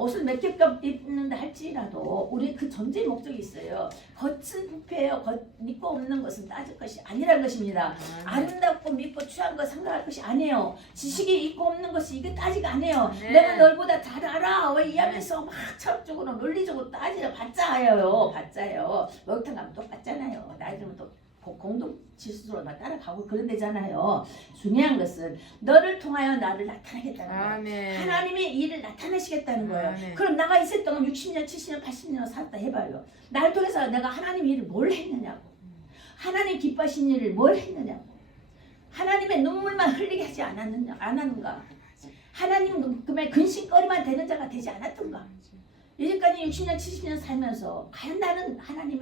옷을 몇 겹 입는다 할지라도 우리 그 존재 목적이 있어요. 겉은 부패예요. 믿고 없는 것은 따질 것이 아니라는 것입니다. 아름답고 믿고 취한 것 생각할 것이 아니에요. 지식이 있고 없는 것이 이게 따지가 아니에요. 내가 너보다 잘 알아. 왜 이하면서 막 철학적으로 논리적으로 따지려 봤자예요. 목욕탕 가면 똑같잖아요. 나이 들면 또 공동 지수로 따라가고 그런 데잖아요. 중요한 것은 너를 통하여 나를 나타내겠다는 거예요. 하나님의 일을 나타내시겠다는 거예요. 그럼 나가 있을 동안 60년, 70년, 80년 살았다 해봐요. 나를 통해서 내가 하나님의 일을 뭘 했느냐고. 하나님 기뻐하신 일을 뭘 했느냐고. 하나님의 눈물만 흘리게 하지 않았는가. 하나님 그말 근심거리만 되는 자가 되지 않았던가. 이제까지 60년, 70년 살면서 과연 나는 하나님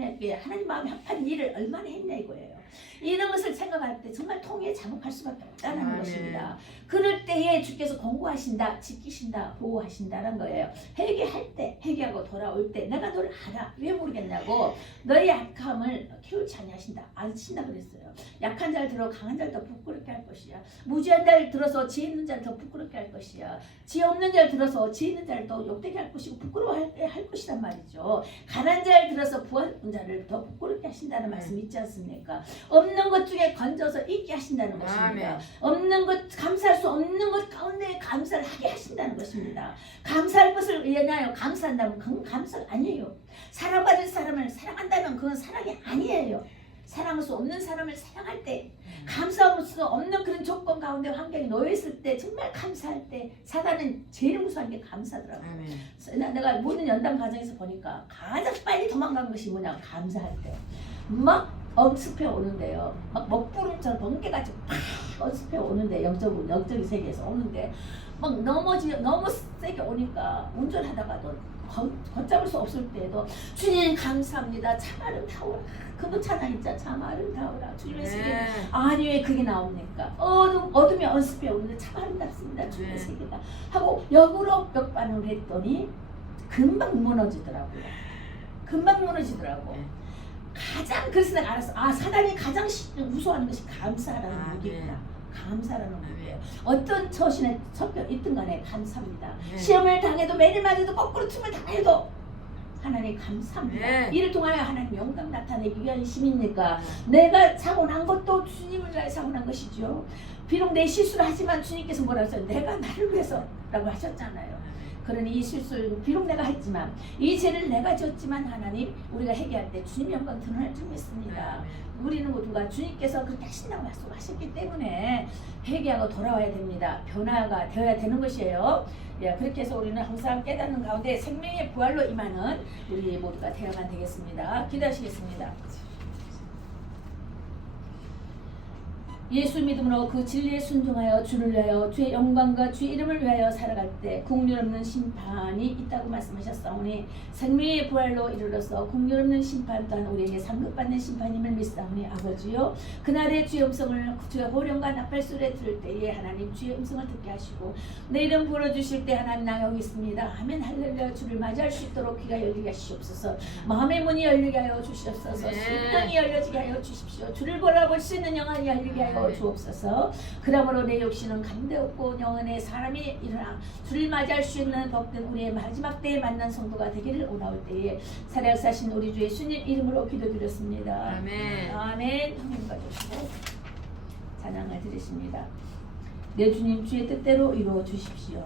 마음에 합한 일을 얼마나 했냐 이거예요. 이런 것을 생각할 때 정말 통에 자복할 수밖에 없다는 것입니다. 그럴 때에 주께서 공고하신다, 지키신다, 보호하신다는 거예요. 회개할 때, 회개하고 돌아올 때 내가 너를 알아. 왜 모르겠냐고. 너의 약함을 키우지 않으신다 그랬어요. 약한 자를 들어 강한 자를 더 부끄럽게 할 것이야. 무지한 자를 들어서 지혜 있는 자를 더 부끄럽게 할 것이야. 지혜 없는 자를 들어서 지혜 있는 자를 더 욕되게 할 것이고 부끄러워할 것이란 말이죠. 가난한 자를 들어서 부한 자를 더 부끄럽게 하신다는 말씀 있지 않습니까? 없는 것 중에 건져서 있게 하신다는 것입니다. 아멘. 없는 것, 감사할 수 없는 것 가운데 감사를 하게 하신다는 것입니다. 감사할 것을 위하여 감사한다면 그건 감사가 아니에요. 사랑받을 사람을 사랑한다면 그건 사랑이 아니에요. 사랑할 수 없는 사람을 사랑할 때, 감사할 수 없는 그런 조건 가운데 환경에 놓여 있을 때, 정말 감사할 때 사단은 제일 무서운 게 감사더라고요. 아멘. 내가 모든 연단 과정에서 보니까 가장 빨리 도망간 것이 뭐냐, 감사할 때. 막 엄습해 오는데요. 막 먹구름처럼 번개같이 팍 엄습해 오는데, 영적인 세계에서 오는데 막 너무 세게 오니까 운전하다가도 걷잡을 수 없을 때에도 주님 감사합니다. 참 아름다워라. 그분 찬양 있잖아. 참 아름다워라. 주님의 세계. 네. 아니 왜 그게 나옵니까? 어둠이 언습해 오는데 참 아름답습니다. 주님의 네. 세계가. 하고 역으로 역반응을 했더니 금방 무너지더라고요. 금방 무너지더라고. 네. 가장 그래서 내가 알았어. 아, 사단이 가장 무서워하는 것이 감사라는 아, 무기구나. 네. 감사라는 네. 무기예요. 어떤 처신에 척결 있든 간에 감사합니다. 네. 시험을 당해도 매를 맞아도 거꾸로 틈을 당해도 하나님 감사합니다. 네. 이를 통하여 하나님 영광 나타내기 위한 심입니까? 네. 내가 사고 난 것도 주님을 위하여 사고 난 것이죠. 비록 내 실수를 하지만 주님께서 뭐라고 하셨어요? 내가 나를 위해서라고 하셨잖아요. 그러니 이 실수를 비록 내가 했지만 이 죄를 내가 졌지만 하나님 우리가 회개할 때 주님 영광 드러날 줄 믿습니다. 우리는 모두가 주님께서 그렇게 하신다고 약속하셨기 때문에 회개하고 돌아와야 됩니다. 변화가 되어야 되는 것이에요. 예, 그렇게 해서 우리는 항상 깨닫는 가운데 생명의 부활로 임하는 우리 모두가 되어야만 되겠습니다. 기도하시겠습니다. 예수 믿음으로 그 진리에 순종하여 주를 위하여 주의 영광과 주의 이름을 위하여 살아갈 때 국률 없는 심판이 있다고 말씀하셨사오니 생명의 부활로 이르러서 국률 없는 심판 또한 우리에게 상급받는 심판임을 믿사오니 아버지요 그날의 주의 음성을 주의 호령과 나팔 소리에 들을 때에 하나님 주의 음성을 듣게 하시고 내 이름 불러주실 때 하나님 나 여기 있습니다 아멘 할렐루야 주를 맞이할 수 있도록 귀가 열리게 하시옵소서 마음의 문이 열리게 하여 주시옵소서 심령이 열려지게 하여 주십시오 주를 바라볼 수 있는 영안이 열리게 하여 주옵소서. 그러므로 내 욕심은 간대 없고 영혼의 사람이 일어나 주를 맞이할 수 있는 복된 우리의 마지막 때에 만난 성도가 되기를 원하올 때에 살아역사신 우리 주 예수님 이름으로 기도드렸습니다. 아멘. 아멘. 한번 가져주시고 찬양을 드리십니다. 내 주님 주의 뜻대로 이루어 주십시오.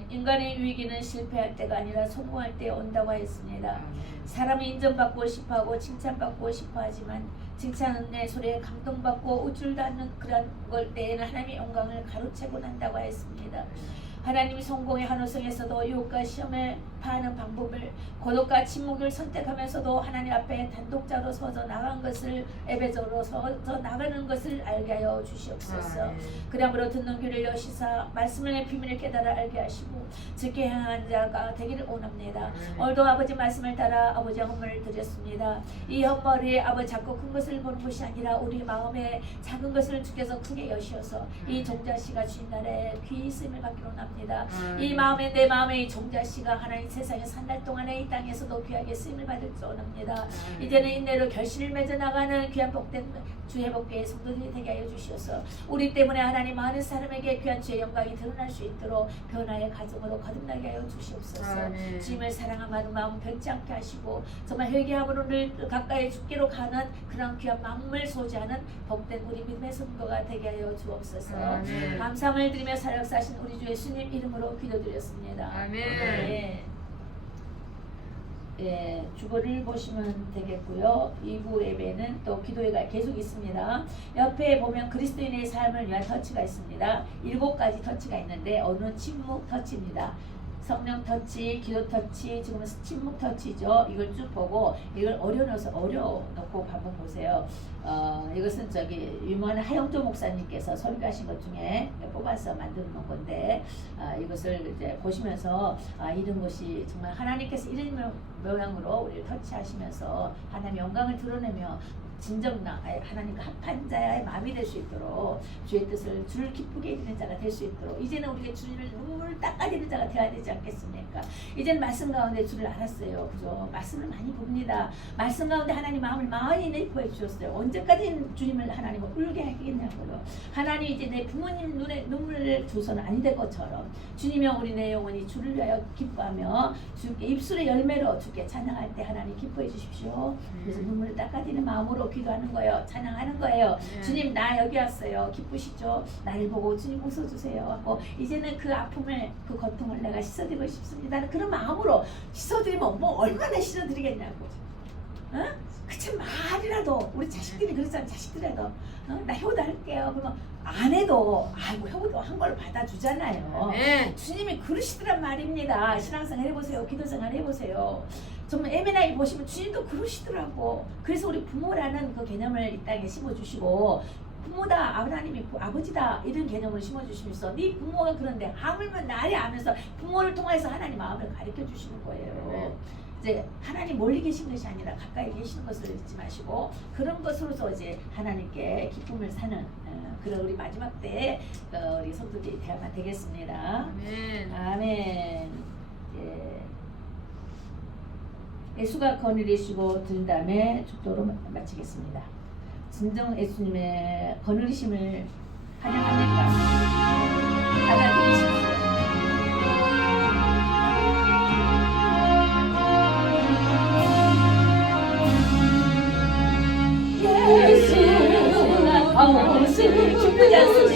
하나님, 인간의 위기는 실패할 때가 아니라 성공할 때 온다고 했습니다. 사람이 인정받고 싶어하고 칭찬받고 싶어하지만 칭찬은 내 소리에 감동받고 우쭐도 않는 그런 걸 때에는 하나님의 영광을 가로채고 난다고 했습니다. 하나님이 성공의 한우성에서도 유혹과 시험에 파하는 방법을, 고독과 침묵을 선택하면서도 하나님 앞에 단독자로 서서 나간 것을, 예배적으로 서서 나가는 것을 알게 하여 주시옵소서. 그러므로 듣는 귀를 여시사 말씀의 비밀을 깨달아 알게 하시고 듣게 행한 자가 되기를 원합니다. 오늘도 아버지 말씀을 따라 아버지 헌물을 드렸습니다. 이 헌물이 아버지 작고 큰 것을 보는 것이 아니라 우리 마음에 작은 것을 주께서 크게 여시어서 이 종자씨가 주인 날에 귀 있음을 받기로 합니다. 이 마음에, 내 마음에 이 종자씨가 하나님 세상에 산 날 동안에 이 땅에서도 귀하게 쓰임을 받을 줄 원합니다. 이제는 인내로 결실을 맺어 나가는 귀한 복된 주 회복교회 성도들이 되게 하여 주시옵소서. 우리 때문에 하나님 많은 사람에게 귀한 주의 영광이 드러날 수 있도록 변화의 가정으로 거듭나게 하여 주시옵소서. 주님을 사랑하는 마음 변치 않게 하시고 정말 회개함으로 늘 가까이 죽기로 가는 그런 귀한 마음을 소지하는 복된 우리 믿음의 성도가 되게 하여 주옵소서. 감사함을 드리며 사역사신 우리 주 예수님 이름으로 기도드렸습니다. 아멘. 예, 주보를 보시면 되겠고요. 2부 예배는 또 기도회가 계속 있습니다. 옆에 보면 그리스도인의 삶을 위한 터치가 있습니다. 7가지 터치가 있는데 어느 침묵 터치입니다. 성령 터치, 기도 터치, 지금은 침묵 터치죠. 이걸 쭉 보고 이걸 어려놓고 한번 보세요. 이것은 유명한 하영조 목사님께서 설교하신 것 중에 뽑아서 만들어 놓은 건데 이것을 이제 보시면서 이런 것이 정말 하나님께서 이런 모양으로 우리를 터치하시면서 하나님의 영광을 드러내며 진정 하나님과 합한 자의 마음이 될 수 있도록 주의 뜻을 주를 기쁘게 이루는 자가 될 수 있도록 이제는 우리가 주님을 눈물을 닦아내는 자가 되어야 되지 않겠습니까? 이제는 말씀 가운데 주를 알았어요. 그죠? 말씀을 많이 봅니다. 말씀 가운데 하나님 마음을 많이 내포해 주셨어요. 언제까지 주님을 하나님을 울게 하겠냐고요. 하나님 이제 내 부모님 눈에 눈물을 줘서는 안 될 것처럼 주님의 우리 내 영혼이 주를 위하여 기뻐하며 주께 입술의 열매로 주께 찬양할 때 하나님 기뻐해 주십시오. 그래서 눈물을 닦아내는 마음으로 기도하는 거예요. 찬양하는 거예요. 주님 나 여기 왔어요. 기쁘시죠? 나를 보고 주님 웃어주세요 하고 이제는 그 아픔을 그 고통을 내가 씻어드리고 싶습니다. 그런 마음으로 씻어드리면 뭐 얼마나 씻어드리겠냐고. 어? 그참 말이라도 우리 자식들이 그렇잖아. 자식들이라도 나 효도할게요. 그러면 안 해도 아이고 효도 한 걸 받아주잖아요. 주님이 그러시더란 말입니다. 신앙생활 해보세요. 기도생활 해보세요. 정말 에메나이 보시면 주님도 그러시더라고. 그래서 우리 부모라는 그 개념을 이 땅에 심어주시고 부모다 하나님이 아버지다 이런 개념을 심어주시면서 네 부모가 그런데 하물며 나를 아면서 부모를 통해서 하나님 마음을 가르쳐 주시는 거예요. 이제 하나님 멀리 계신 것이 아니라 가까이 계시는 것을 잊지 마시고 그런 것으로서 이제 하나님께 기쁨을 사는 그런 우리 마지막 때에 우리 성도들이 되겠습니다. 아멘. 아멘. 예. 예수가 거느리시고 든 다음에 축도로 마치겠습니다. 진정 예수님의 거느리심을 환영합니다. 받아들이십시오. 예수가 거느리심을 기쁘지 않습니다.